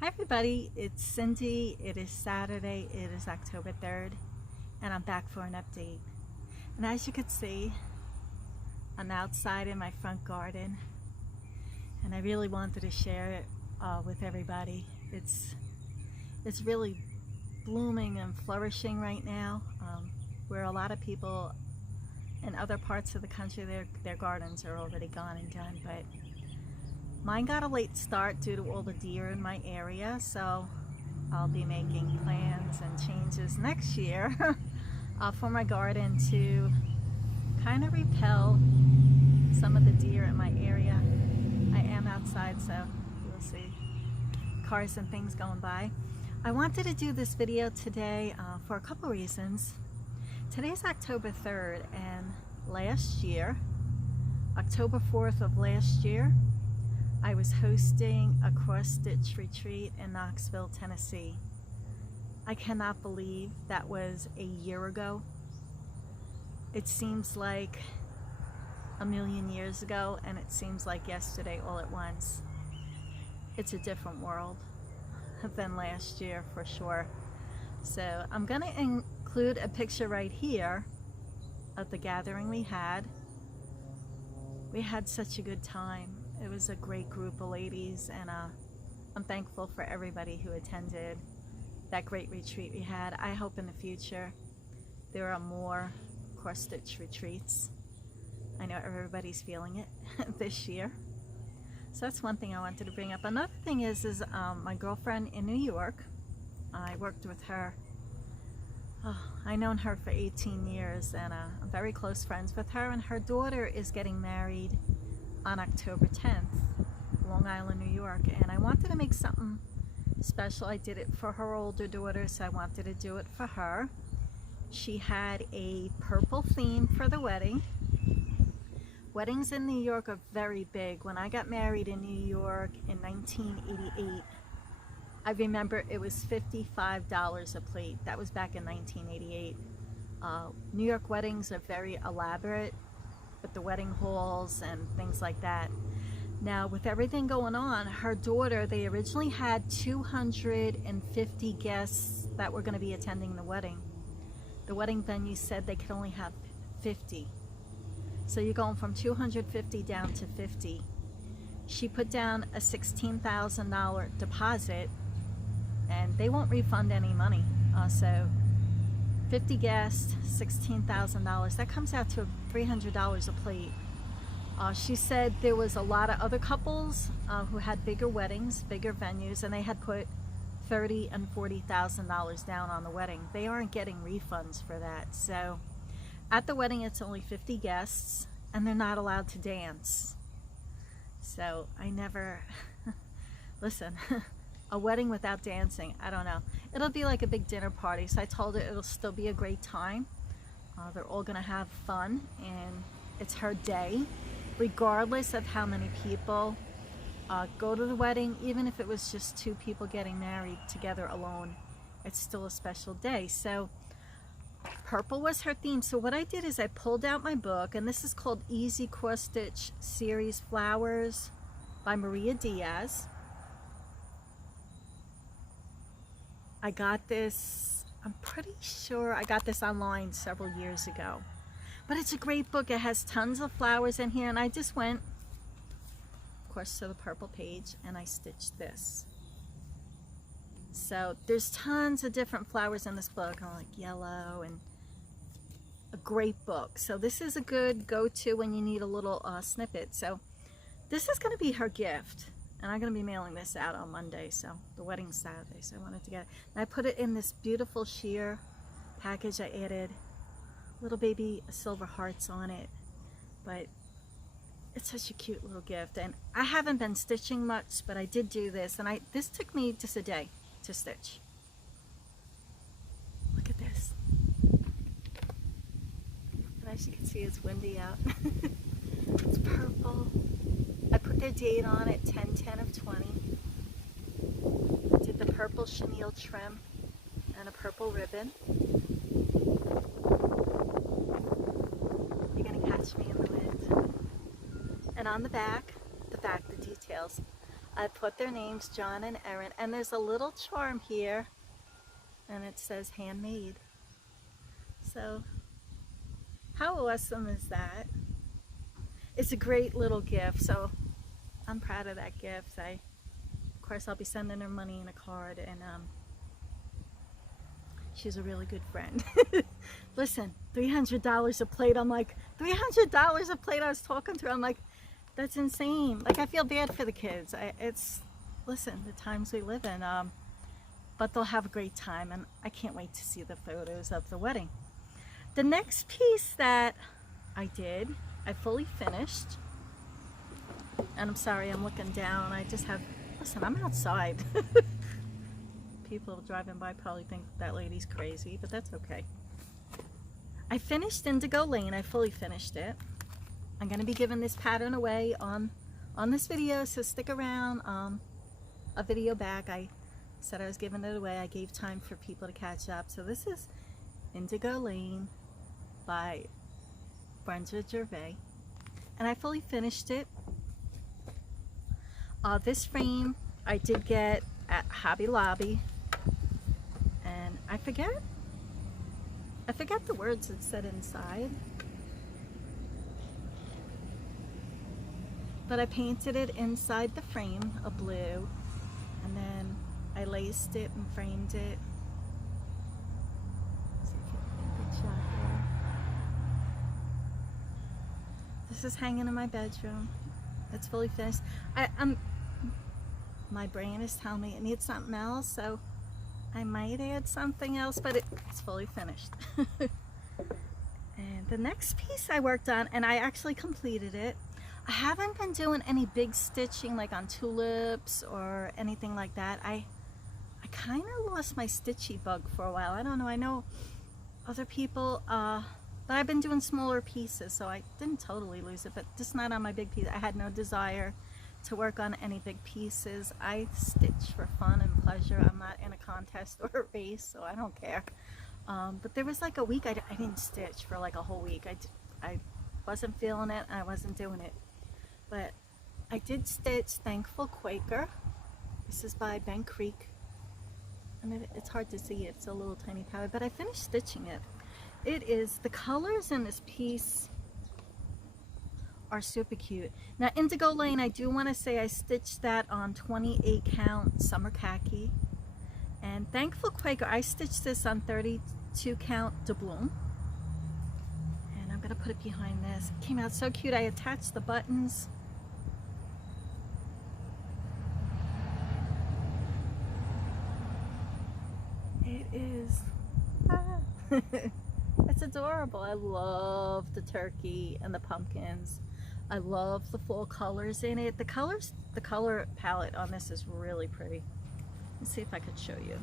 Hi everybody, it's Cindy. It is Saturday, it is October 3rd, and I'm back for an update. And as you can see, I'm outside in my front garden, and I really wanted to share it with everybody. It's really blooming and flourishing right now, where a lot of people in other parts of the country, their gardens are already gone and done, but mine got a late start due to all the deer in my area, so I'll be making plans and changes next year for my garden to kind of repel some of the deer in my area. I am outside, so you'll see cars and things going by. I wanted to do this video today for a couple reasons. Today's October 3rd, and last year, October 4th of last year, I was hosting a cross-stitch retreat in Knoxville, Tennessee. I cannot believe that was a year ago. It seems like a million years ago, and it seems like yesterday all at once. It's a different world than last year for sure. So I'm going to include a picture right here of the gathering we had. We had such a good time. It was a great group of ladies, and I'm thankful for everybody who attended that great retreat we had. I hope in the future there are more cross-stitch retreats. I know everybody's feeling it this year. So that's one thing I wanted to bring up. Another thing is my girlfriend in New York. I worked with her. I've known her for 18 years, and I'm very close friends with her, and her daughter is getting married on October 10th, Long Island, New York, and I wanted to make something special. I did it for her older daughter, so I wanted to do it for her. She had a purple theme for the wedding. Weddings in New York are very big. When I got married in New York in 1988, I remember it was $55 a plate. That was back in 1988. New York weddings are very elaborate with the wedding halls and things like that. Now, with everything going on, her daughter, they originally had 250 guests that were going to be attending the wedding. The wedding venue said they could only have 50. So you're going from 250 down to 50. She put down a $16,000 deposit, and they won't refund any money. So 50 guests, $16,000. That comes out to $300 a plate. She said there was a lot of other couples who had bigger weddings, bigger venues, and they had put $30,000 and $40,000 down on the wedding. They aren't getting refunds for that. So at the wedding, it's only 50 guests, and they're not allowed to dance. So I never, listen, a wedding without dancing, I don't know. It'll be like a big dinner party. So I told her it'll still be a great time. They're all gonna have fun, and it's her day. Regardless of how many people go to the wedding, even if it was just two people getting married together alone, it's still a special day. So purple was her theme. So what I did is I pulled out my book, and this is called Easy Cross Stitch Series Flowers by Maria Diaz. I got this, I'm pretty sure I got this online several years ago. But it's a great book. It has tons of flowers in here, and I just went, of course, to the purple page, and I stitched this. So there's tons of different flowers in this book, like yellow, and a great book. So this is a good go-to when you need a little snippet. So this is going to be her gift. And I'm going to be mailing this out on Monday, so the wedding's Saturday, so I wanted to get it. And I put it in this beautiful sheer package. I added little baby silver hearts on it, but it's such a cute little gift. And I haven't been stitching much, but I did do this, and this took me just a day to stitch. Look at this. And as you can see, it's windy out. It's purple. I put their date on it, 10/10 of 20. I did the purple chenille trim and a purple ribbon. You're going to catch me in the wind. And on the back, the details. I put their names, John and Erin, and there's a little charm here, and it says handmade. So how awesome is that? It's a great little gift, so I'm proud of that gift. Of course, I'll be sending her money in a card, and she's a really good friend. Listen, $300 a plate. I'm like, $300 a plate. I was talking to her. I'm like, that's insane. Like, I feel bad for the kids. Listen, the times we live in. But they'll have a great time, and I can't wait to see the photos of the wedding. The next piece that I did, I fully finished. And I'm sorry, I'm looking down. I just have, listen, I'm outside. People driving by probably think that lady's crazy, but that's okay. I finished Indigo Lane. I fully finished it. I'm going to be giving this pattern away on this video, so stick around. A video back, I said I was giving it away. I gave time for people to catch up. So this is Indigo Lane by Brenda Gervais, and I fully finished it. This frame I did get at Hobby Lobby, and I forget the words it said inside, but I painted it inside the frame a blue, and then I laced it and framed it. See if you can get a good shot there. This is hanging in my bedroom. It's fully finished. My brain is telling me it needs something else, so I might add something else, but it's fully finished. And the next piece I worked on, and I actually completed it. I haven't been doing any big stitching like on tulips or anything like that. I kind of lost my stitchy bug for a while. I don't know. I know other people, but I've been doing smaller pieces, so I didn't totally lose it, but just not on my big piece. I had no desire to work on any big pieces. I stitch for fun and pleasure. I'm not in a contest or a race, so I don't care. But there was like a week I didn't stitch for like a whole week. I wasn't feeling it. I wasn't doing it. But I did stitch Thankful Quaker. This is by Bent Creek. I mean, it's hard to see it. It's a little tiny powder, but I finished stitching it. The colors in this piece are super cute. Now, Indigo Lane, I do want to say I stitched that on 28 count summer khaki. And Thankful Quaker, I stitched this on 32 count doubloon. And I'm going to put it behind this. It came out so cute. I attached the buttons. It is... It's adorable. I love the turkey and the pumpkins. I love the fall colors in it. The color palette on this is really pretty. Let's see if I could show you.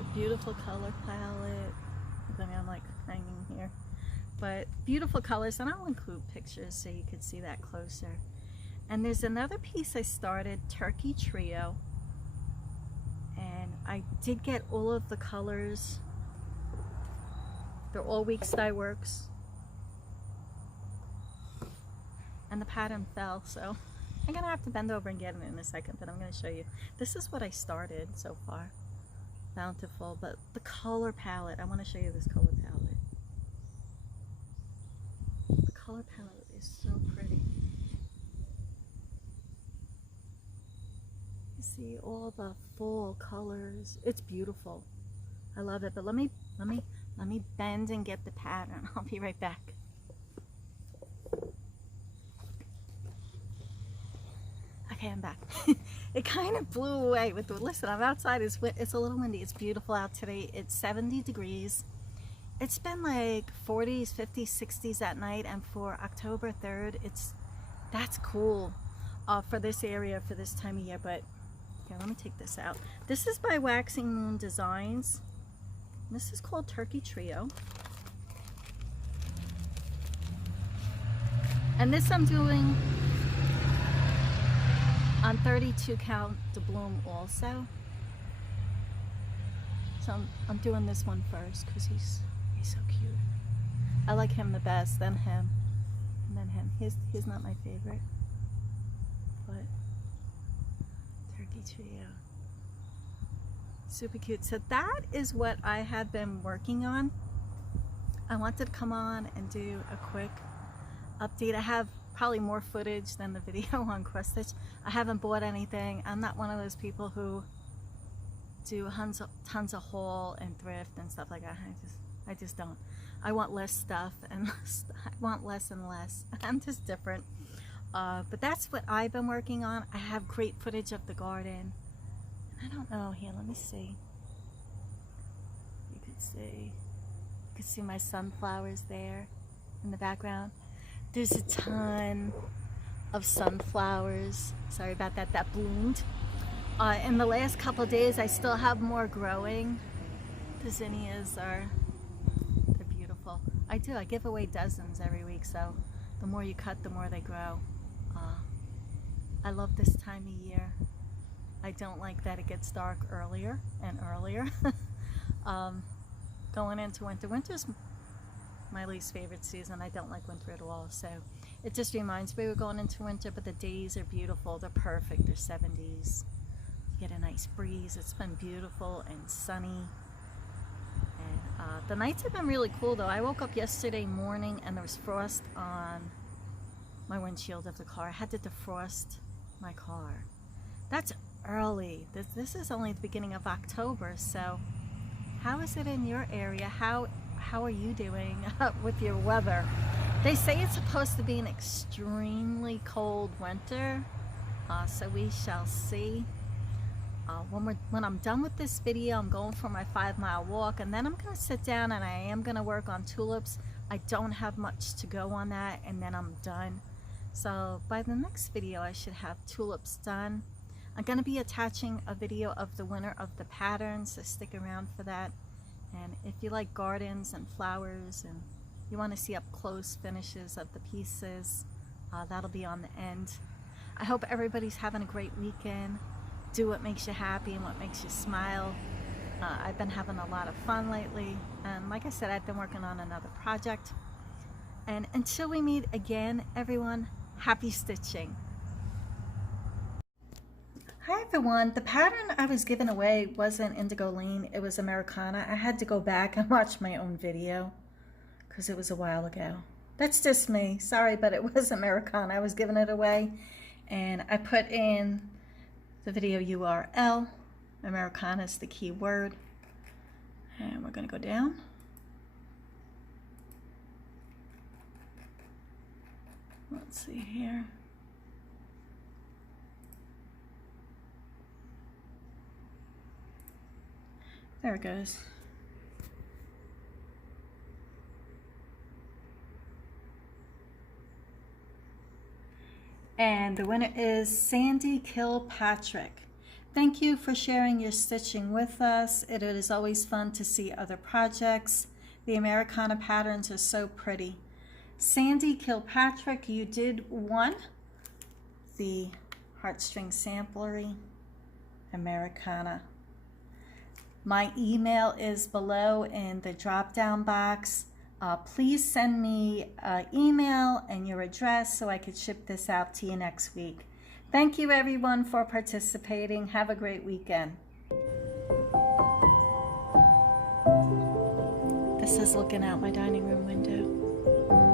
A beautiful color palette. I mean, I'm like hanging here, but beautiful colors, and I'll include pictures so you can see that closer. And there's another piece I started, Turkey Trio, and I did get all of the colors. They're all Weeks Dye Works, and the pattern fell, so I'm gonna have to bend over and get it in a second, but I'm gonna show you. This is what I started so far, Bountiful, but the color palette, I want to show you this color palette. The color palette is so pretty. You see all the fall colors. It's beautiful. I love it, but let me bend and get the pattern. I'll be right back. Okay, I'm back. It kind of blew away with the, listen, I'm outside, it's a little windy. It's beautiful out today. It's 70 degrees. It's been like 40s, 50s, 60s at night, and for October 3rd, that's cool for this area for this time of year. But here, let me take this out. This is by Waxing Moon Designs. This is called Turkey Trio. And this I'm doing on 32 count doubloon also. So I'm doing this one first because he's so cute. I like him the best, then him. And then him. He's not my favorite, but turkey trio. Super cute. So that is what I have been working on. I wanted to come on and do a quick update. I have probably more footage than the video on cross stitch. I haven't bought anything. I'm not one of those people who do tons of haul and thrift and stuff like that. I just don't. I want less stuff and I want less and less. I'm just different. But that's what I've been working on. I have great footage of the garden. I don't know, here, let me see. You could see my sunflowers there in the background. There's a ton of sunflowers, sorry about that, that bloomed. In the last couple of days, I still have more growing. The zinnias they're beautiful. I give away dozens every week, so the more you cut, the more they grow. I love this time of year. I don't like that it gets dark earlier and earlier. Going into winter. Winter's my least favorite season. I don't like winter at all. So it just reminds me we're going into winter, but the days are beautiful. They're perfect. They're 70s. You get a nice breeze. It's been beautiful and sunny. And the nights have been really cool though. I woke up yesterday morning and there was frost on my windshield of the car. I had to defrost my car. That's early. This is only the beginning of October, so how is it in your area? How are you doing with your weather? They say it's supposed to be an extremely cold winter, so we shall see. When I'm done with this video, I'm going for my 5-mile walk, and then I'm going to sit down and I am going to work on tulips. I don't have much to go on that, and then I'm done. So by the next video, I should have tulips done. I'm going to be attaching a video of the winner of the patterns, so stick around for that. And if you like gardens and flowers and you want to see up close finishes of the pieces, that'll be on the end. I hope everybody's having a great weekend. Do what makes you happy and what makes you smile. I've been having a lot of fun lately, and like I said, I've been working on another project. And until we meet again, everyone, happy stitching. Hi everyone, the pattern I was giving away wasn't Indigo Lean, it was Americana. I had to go back and watch my own video because it was a while ago. That's just me, sorry, but it was Americana. I was giving it away and I put in the video URL. Americana is the key word. And we're going to go down. Let's see here. There it goes. And the winner is Sandy Kilpatrick. Thank you for sharing your stitching with us. It is always fun to see other projects. The Americana patterns are so pretty. Sandy Kilpatrick, you did won the Heartstring Samplery Americana. My email is below in the drop-down box. Please send me an email and your address so I could ship this out to you next week. Thank you everyone for participating. Have a great weekend. This is looking out my dining room window.